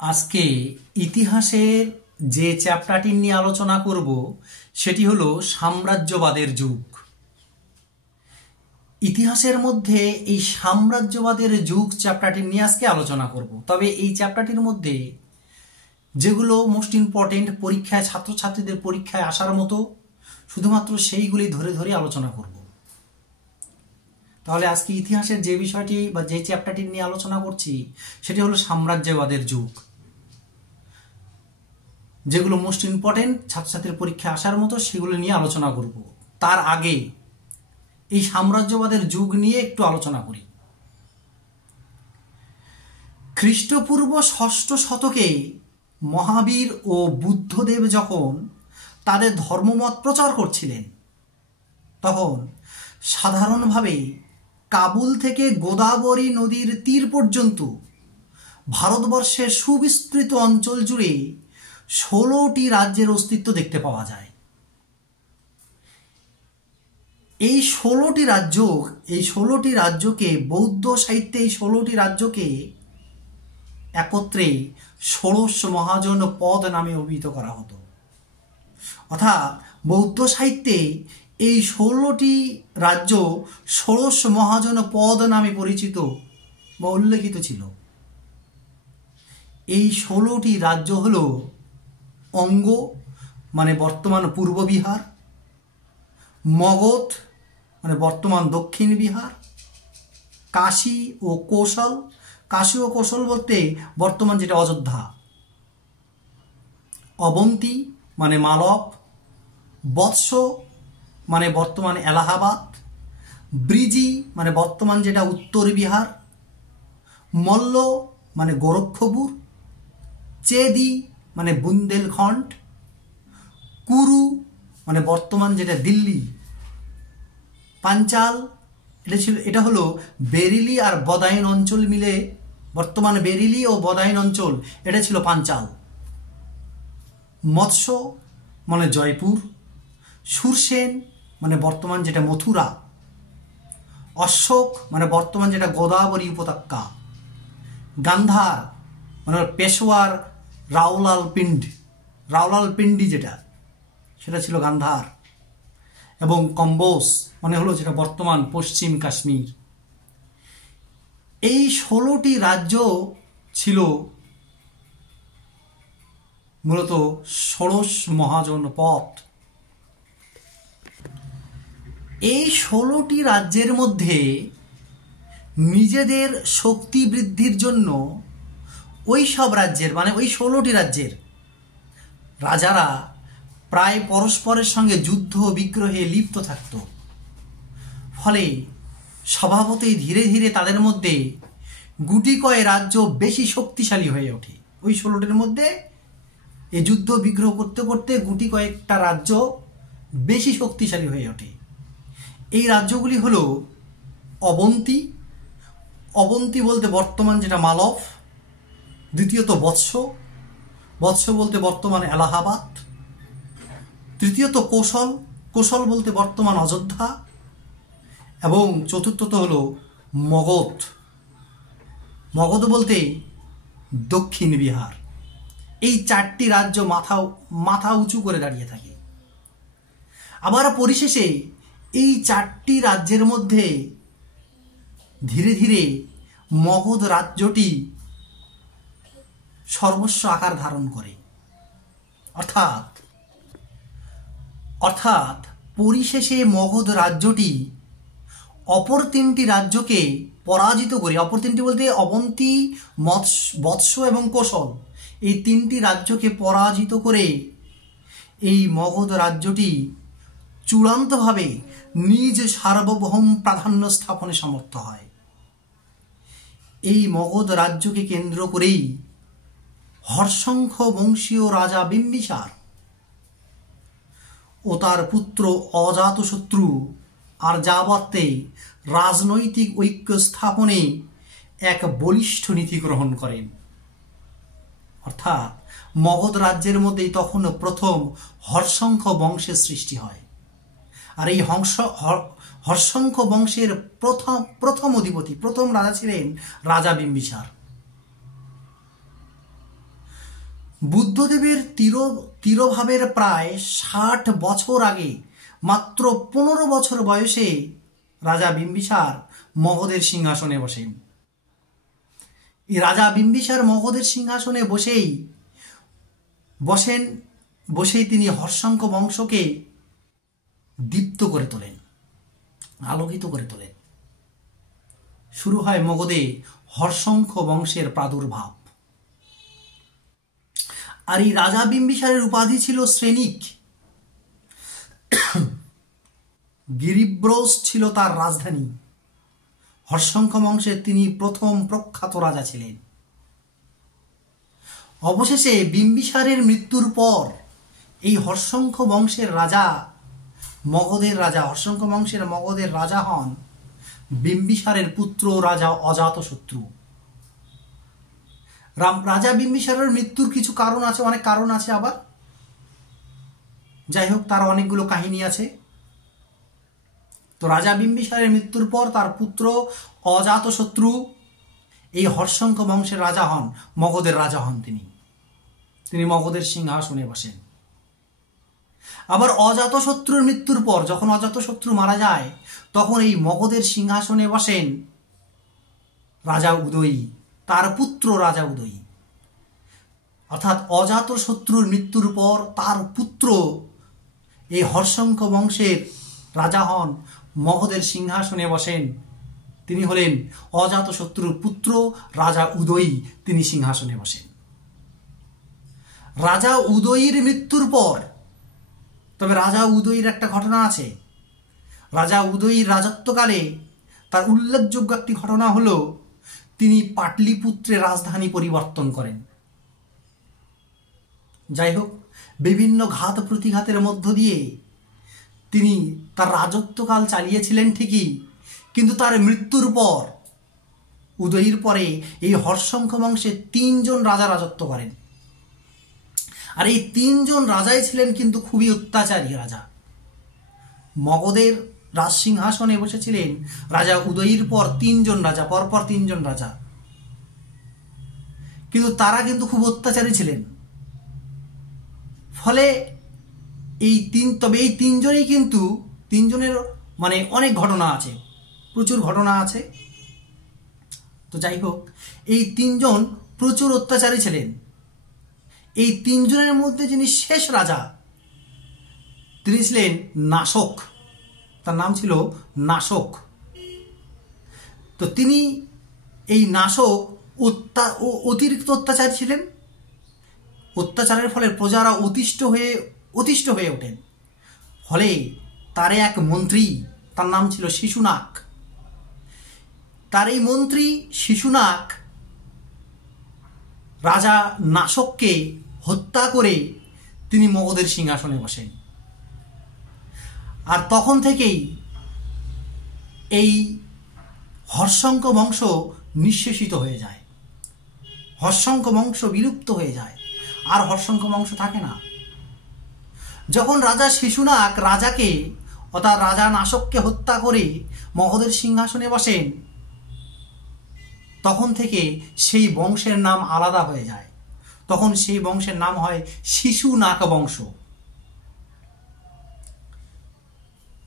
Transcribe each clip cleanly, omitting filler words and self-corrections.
আজকে ইতিহাসের যে চ্যাপ্টারটি নিয়ে আলোচনা করব সেটি হলো সাম্রাজ্যবাদের যুগ। ইতিহাসের মধ্যে এই সাম্রাজ্যবাদের যুগ চ্যাপ্টারটি নিয়ে আজকে আলোচনা করব। তবে এই চ্যাপ্টারটির মধ্যে যেগুলো মোস্ট ইম্পর্টেন্ট, পরীক্ষায় ছাত্রছাত্রীদের পরীক্ষায় আসার মতো, শুধুমাত্র সেইগুলি ধরে ধরে আলোচনা করব। তাহলে আজকে ইতিহাসের যে বিষয়টি বা যে চ্যাপ্টারটি নিয়ে আলোচনা করছি সেটি হলো সাম্রাজ্যবাদের যুগ। যেগুলো মোস্ট ইম্পর্টেন্ট, ছাত্রছাত্রীর পরীক্ষায় আসার মতো, সেগুলো নিয়ে আলোচনা করব। তার আগে এই সাম্রাজ্যবাদের যুগ নিয়ে একটু আলোচনা করি। খ্রিস্টপূর্ব ৬ষ্ঠ শতকে মহাবীর ও বুদ্ধদেব যখন তাদের ধর্মমত প্রচার করছিলেন, তখন সাধারণভাবে কাবুল থেকে গোদাবরী নদীর তীর পর্যন্ত ভারতবর্ষের সুবিস্তৃত অঞ্চল জুড়ে ১৬টি রাজ্যের অস্তিত্ব দেখতে পাওয়া যায়। এই ১৬টি রাজ্যকে বৌদ্ধ সাহিত্যে এই ১৬টি রাজ্যকে একত্রে ষোড়শ মহাজন পদ নামে অভিহিত করা হতো। অর্থাৎ বৌদ্ধ সাহিত্যে এই ১৬টি রাজ্য ষোড়শ মহাজন পদ নামে পরিচিত বা উল্লেখিত ছিল। এই ১৬টি রাজ্য হল অঙ্গ মানে বর্তমান পূর্ব বিহার, মগধ মানে বর্তমান দক্ষিণ বিহার, কাশী ও কৌশল বলতে বর্তমান যেটা অযোধ্যা, অবন্তী মানে মালব, বৎস মানে বর্তমান এলাহাবাদ, ব্রিজি মানে বর্তমান যেটা উত্তর বিহার, মল্ল মানে গোরক্ষপুর, চেদি মানে বুন্দেলখণ্ড, কুরু মানে বর্তমান যেটা দিল্লি, পাঞ্চাল এটা হলো বেরিলি আর বদায়ন অঞ্চল মিলে বর্তমান বেরিলি ও বদায়ন অঞ্চল, এটা ছিল পাঞ্চাল। মৎস্য মানে জয়পুর, সুরসেন মানে বর্তমান যেটা মথুরা, অশোক মানে বর্তমান যেটা গোদাবরী উপত্যকা, গান্ধার মানে পেশোয়ার রাওলালপিন্ডি যেটা সেটা ছিল গান্ধার, এবং কম্বোজ মানে হলো যেটা বর্তমান পশ্চিম কাশ্মীর। এই ১৬টি রাজ্য ছিল মূলত ষোড়শ মহাজন পদ। এই ১৬টি রাজ্যের মধ্যে নিজেদের শক্তি বৃদ্ধির জন্য ওই সব রাজ্যের মানে ওই ১৬টি রাজ্যের রাজারা প্রায় পরস্পরের সঙ্গে যুদ্ধ বিগ্রহে লিপ্ত থাকত। ফলে স্বভাবতই ধীরে ধীরে তাদের মধ্যে গুটিকয় রাজ্য বেশি শক্তিশালী হয়ে ওঠে। ওই ১৬টির মধ্যে এই যুদ্ধ বিগ্রহ করতে করতে গুটি কয়েকটা রাজ্য বেশি শক্তিশালী হয়ে ওঠে। এই রাজ্যগুলি হলো অবন্তী বলতে বর্তমান যেটা মালব, দ্বিতীয়ত বৎস বলতে বর্তমান এলাহাবাদ, তৃতীয়ত কৌশল বলতে বর্তমান অযোধ্যা, এবং চতুর্থত হলো মগধ বলতে দক্ষিণ বিহার। এই 4টি রাজ্য মাথা উঁচু করে দাঁড়িয়ে থাকে। আবার পরিশেষে এই 4টি রাজ্যের মধ্যে ধীরে ধীরে মগধ রাজ্যটি সর্বস্ব আকার ধারণ করে। অর্থাৎ পরিশেষে মগধ রাজ্যটি অপর 3টি রাজ্যকে পরাজিত করে, অপর 3টি বলতে অবন্তী, বৎস এবং কৌশল, এই 3টি রাজ্যকে পরাজিত করে এই মগধ রাজ্যটি চূড়ান্তভাবে নিজ সার্বভৌম প্রাধান্য স্থাপনে সমর্থ হয়। এই মগধ রাজ্যকে কেন্দ্র করেই হর্ষঙ্খ বংশীয় রাজা বিম্বিসার ও তার পুত্র অজাতশত্রু আর্যাবর্তে রাজনৈতিক ঐক্য স্থাপনে এক বলিষ্ঠ নীতি গ্রহণ করেন। অর্থাৎ মগধ রাজ্যের মধ্যেই তখন প্রথম হর্ষঙ্খ বংশের সৃষ্টি হয়। আর এই হর্ষঙ্খ বংশের প্রথম অধিপতি, প্রথম রাজা ছিলেন রাজা বিম্বিসার। বুদ্ধদেবের তিরোভাবের প্রায় ৬০ বছর আগে মাত্র ১৫ বছর বয়সে রাজা বিম্বিসার মগধের সিংহাসনে বসেন। এই রাজা বিম্বিসার মগধের সিংহাসনে বসেই তিনি হর্ষঙ্ক বংশকে দীপ্ত করে তোলেন, আলোকিত করে তোলেন। শুরু হয় মগধে হর্ষঙ্ক বংশের প্রাদুর্ভাব। আর এই রাজা বিম্বিসারের উপাধি ছিল শ্রেণিক। গিরিব্রোস ছিল তার রাজধানী। হর্ষঙ্ক বংশের তিনি প্রথম প্রখ্যাত রাজা ছিলেন। অবশেষে বিম্বিসারের মৃত্যুর পর এই হর্ষঙ্ক বংশের রাজা হর্ষঙ্ক বংশের মগধের রাজা হন বিম্বিসারের পুত্র রাজা অজাতশত্রু। রাজা বিম্বিসারের মৃত্যুর কিছু কারণ আছে, অনেক কারণ আছে আবার, যাই হোক তার অনেকগুলো কাহিনী আছে। তো রাজা বিম্বিসারের মৃত্যুর পর তার পুত্র অজাতশত্রু এই হর্ষঙ্ক বংশের রাজা হন, মগধের রাজা হন। তিনি মগধের সিংহাসনে বসেন। আবার অজাতশত্রুর মৃত্যুর পর যখন অজাতশত্রু মারা যায় তখন এই মগধের সিংহাসনে বসেন রাজা উদয়ী, তার পুত্র রাজা উদয়ী। অর্থাৎ অজাতশত্রুর মৃত্যুর পর তার পুত্র এই হর্ষঙ্ক বংশের রাজা হন, মগধের সিংহাসনে বসেন। তিনি হলেন অজাতশত্রুর পুত্র রাজা উদয়ী, তিনি সিংহাসনে বসেন। রাজা উদয়ীর মৃত্যুর পর, তবে রাজা উদয়ীর একটা ঘটনা আছে। রাজা উদয়ীর রাজত্বকালে তার উল্লেখযোগ্য একটি ঘটনা হলো তিনি পাটলিপুত্রে রাজধানী পরিবর্তন করেন। যাই হোক, বিভিন্ন ঘাত প্রতিঘাতের মধ্য দিয়ে তিনি তার রাজত্বকাল চালিয়েছিলেন ঠিকই, কিন্তু তার মৃত্যুর পর উদয়ীর পরে এই হর্ষঙ্ক বংশে ৩ জন রাজা রাজত্ব করেন। আর এই ৩ জন রাজাই ছিলেন কিন্তু খুবই অত্যাচারী রাজা। মগধের রাজসিংহাসনে বসেছিলেন রাজা উদয়ীর পর ৩ জন রাজা, পরপর ৩ জন রাজা, কিন্তু তারা কিন্তু খুব অত্যাচারী ছিলেন। ফলে এই ৩ জনেই কিন্তু ৩ জনের মানে অনেক ঘটনা আছে, প্রচুর ঘটনা আছে। তো যাই হোক, এই ৩ জন প্রচুর অত্যাচারী ছিলেন। এই ৩ জনের মধ্যে যিনি শেষ রাজা তিনি ছিলেন নাশক, তার নাম ছিল নাশক। তো তিনি এই নাশক অতিরিক্ত অত্যাচারী ছিলেন। অত্যাচারের ফলে প্রজারা অতিষ্ঠ হয়ে ওঠেন। ফলে তার এক মন্ত্রী, তার নাম ছিল শিশুনাগ, তার এই মন্ত্রী শিশুনাগ রাজা নাশককে হত্যা করে তিনি মগধের সিংহাসনে বসেন। আর তখন থেকেই এই হর্ষঙ্ক বংশ নিঃশেষিত হয়ে যায়, হর্ষঙ্ক বংশ বিলুপ্ত হয়ে যায়, আর হর্ষঙ্ক বংশ থাকে না। যখন রাজা শিশুনাগ রাজাকে অর্থাৎ রাজা নাশককে হত্যা করে মগধের সিংহাসনে বসেন, তখন থেকে সেই বংশের নাম আলাদা হয়ে যায়। তখন সেই বংশের নাম হয় শিশুনাগ বংশ।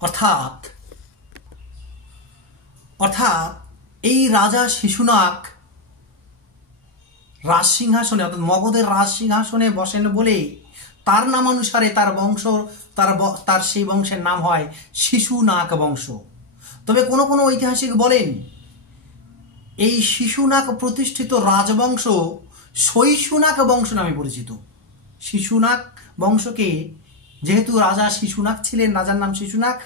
অর্থাৎ এই রাজা শিশুনাগ রাজসিংহাসনে অর্থাৎ মগধের রাজসিংহাসনে বসেন বলে তার নামানুসারে তার বংশ তার সেই বংশের নাম হয় শিশুনাগ বংশ। তবে কোনো কোনো ঐতিহাসিক বলেন এই শিশুনাগ প্রতিষ্ঠিত রাজবংশ শৈশুনাগ বংশ নামে পরিচিত। শিশুনাগ বংশকে, যেহেতু রাজা শিশুনাগ ছিলেন, রাজার নাম শিশুনাগ,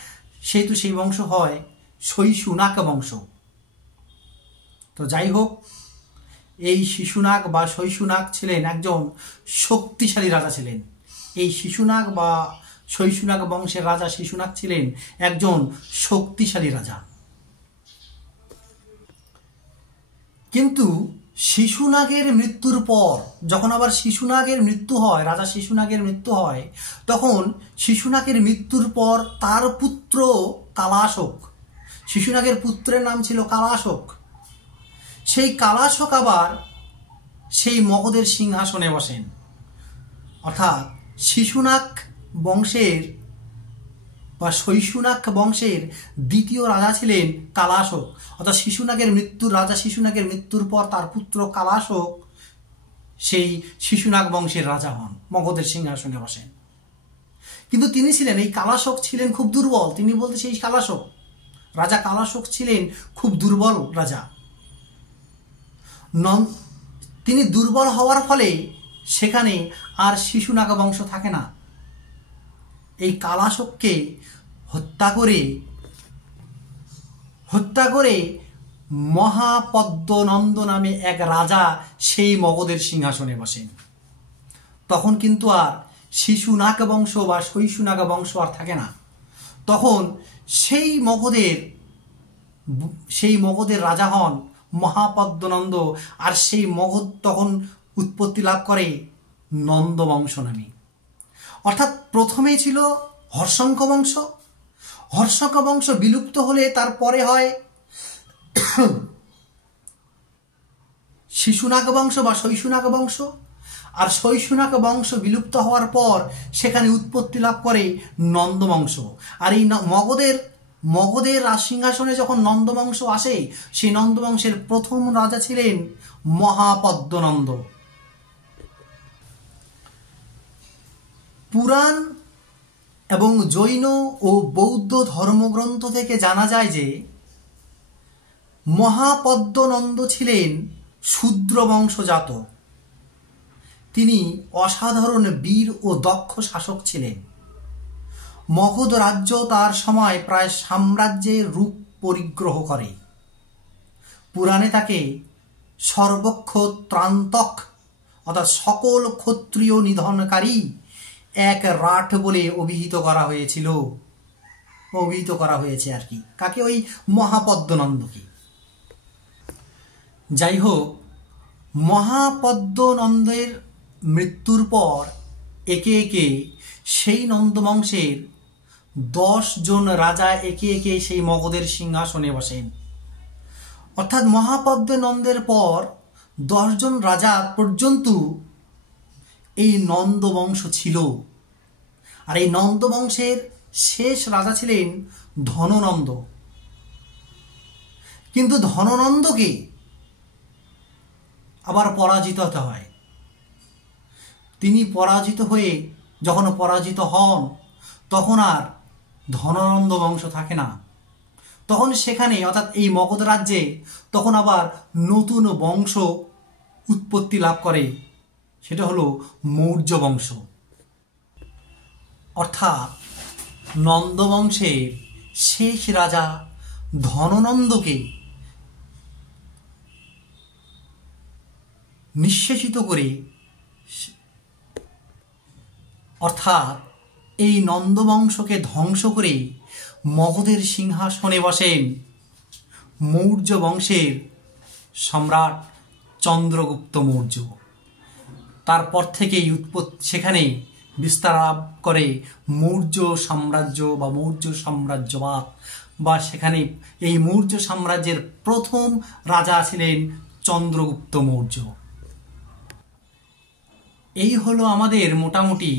সেহেতু সেই বংশ হয় শৈশুনাগ বংশ। তো যাই হোক, এই শিশুনাগ বা শৈশুনাগ ছিলেন একজন শক্তিশালী রাজা ছিলেন। এই শিশুনাগ বা শৈশুনাগ বংশের রাজা শিশুনাগ ছিলেন একজন শক্তিশালী রাজা। কিন্তু শিশুনাগের মৃত্যুর পর যখন আবার শিশুনাগের মৃত্যু হয়, রাজা শিশুনাগের মৃত্যু হয়, তখন শিশুনাগের মৃত্যুর পর তার পুত্র কালাশোক, শিশুনাগের পুত্রের নাম ছিল কালাশোক, সেই কালাশোক আবার সেই মগধের সিংহাসনে বসেন। অর্থাৎ শিশুনাগ বংশের বা শৈশুনাগ বংশের দ্বিতীয় রাজা ছিলেন কালাশোক। অর্থাৎ রাজা শিশুনাগের মৃত্যুর পর তার পুত্র কালাশোক সেই শিশুনাগ বংশের রাজা হন, মগধের সিংহাসনে বসেন। কিন্তু তিনি ছিলেন, এই কালাশোক ছিলেন খুব দুর্বল। তিনি বলতে সেই কালাশোক, রাজা কালাশোক ছিলেন খুব দুর্বল রাজা। তিনি দুর্বল হওয়ার ফলে সেখানে আর শিশুনাগ বংশ থাকে না। এই কালাশোককে হত্যা করে মহাপদ্মনন্দ নামে এক রাজা সেই মগধের সিংহাসনে বসেন। তখন কিন্তু আর শিশুনাগ বংশ বা শৈশুনাগ বংশ আর থাকে না। তখন সেই মগধের রাজা হন মহাপদ্মনন্দ। আর সেই মগধ তখন উৎপত্তি লাভ করে নন্দ বংশ নামে। অর্থাৎ প্রথমে ছিল হর্ষঙ্ক বংশ। হর্ষঙ্ক বংশ বিলুপ্ত হলে তারপরে হয় শিশুনাগ বংশ বা শৈশুনাগ বংশ। আর শৈশুনাগ বংশ বিলুপ্ত হওয়ার পর সেখানে উৎপত্তি লাভ করে নন্দ বংশ। আর এই মগধের রাজসিংহাসনে যখন নন্দ বংশ আসে, সেই নন্দ বংশের প্রথম রাজা ছিলেন মহাপদ্মনন্দ। পুরাণ এবং জৈন ও বৌদ্ধ ধর্মগ্রন্থ থেকে জানা যায় যে মহাপদ্মনন্দ ছিলেন শূদ্র বংশজাত। তিনি অসাধারণ বীর ও দক্ষ শাসক ছিলেন। মগধ রাজ্য তার সময় প্রায় সাম্রাজ্যের রূপ পরিগ্রহ করে। পুরাণে তাকে সর্বক্ষত্রান্তক অর্থাৎ সকল ক্ষত্রিয় নিধনকারী এক রাট বলে অভিহিত করা হয়েছে আর কি। কাকে? ওই মহাপদ্মনন্দকে। যাই হোক, মহাপদ্মনন্দের মৃত্যুর পর একে একে সেই নন্দবংশের 10 জন রাজা একে একে সেই মগধের সিংহাসনে বসেন। অর্থাৎ মহাপদ্মনন্দের পর 10 জন রাজা পর্যন্ত এই নন্দবংশ ছিল। আর এই নন্দবংশের শেষ রাজা ছিলেন ধননন্দ। কিন্তু ধননন্দকে আবার পরাজিত হতে হয়। তিনি যখন পরাজিত হন তখন আর ধননন্দ বংশ থাকে না। তখন সেখানে অর্থাৎ এই মগধ রাজ্যে তখন আবার নতুন বংশ উৎপত্তি লাভ করে, সেটা হলো মৌর্য বংশ। অর্থাৎ নন্দবংশের শেষ রাজা ধননন্দকে নিঃশেষিত করে, অর্থাৎ এই নন্দবংশকে ধ্বংস করে মগধের সিংহাসনে বসেন মৌর্য বংশের সম্রাট চন্দ্রগুপ্ত মৌর্য। তারপর থেকেই সেখানে বিস্তার লাভ করে মৌর্য সাম্রাজ্য বা মৌর্য সাম্রাজ্যবাদ। বা সেখানে এই মৌর্য সাম্রাজ্যের প্রথম রাজা ছিলেন চন্দ্রগুপ্ত মৌর্য। এই হলো আমাদের মোটামুটি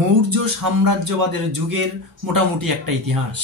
মৌর্য সাম্রাজ্যবাদের যুগের মোটামুটি একটা ইতিহাস।